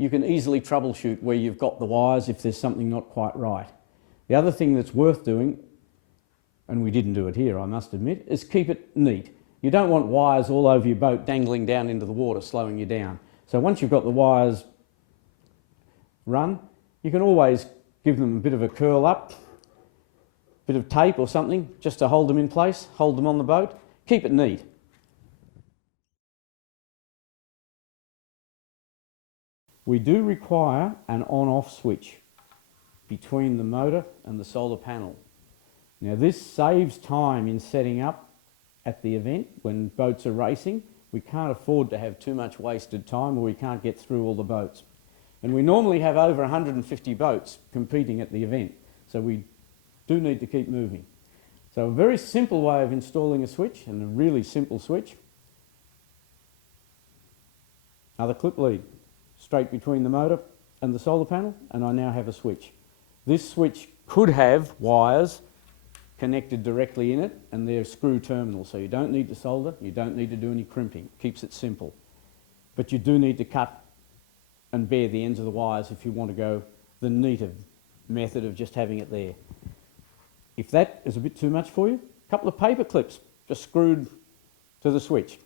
you can easily troubleshoot where you've got the wires if there's something not quite right. The other thing that's worth doing, and we didn't do it here, I must admit, is keep it neat. You don't want wires all over your boat dangling down into the water, slowing you down. So once you've got the wires run, you can always give them a bit of a curl up, bit of tape or something, just to hold them in place, hold them on the boat. Keep it neat. We do require an on-off switch between the motor and the solar panel. Now this saves time in setting up at the event when boats are racing. We can't afford to have too much wasted time or we can't get through all the boats. And we normally have over 150 boats competing at the event, so we do need to keep moving. So a very simple way of installing a switch, and a really simple switch. Another clip lead straight between the motor and the solar panel, and I now have a switch. This switch could have wires connected directly in it, and they're screw terminals, so you don't need to solder, you don't need to do any crimping. Keeps it simple. But you do need to cut and bare the ends of the wires if you want to go the neater method of just having it there. If that is a bit too much for you, a couple of paper clips just screwed to the switch.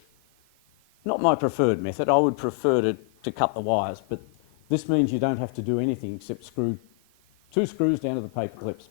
Not my preferred method. I would prefer to cut the wires, but this means you don't have to do anything except screw 2 screws down to the paper clips.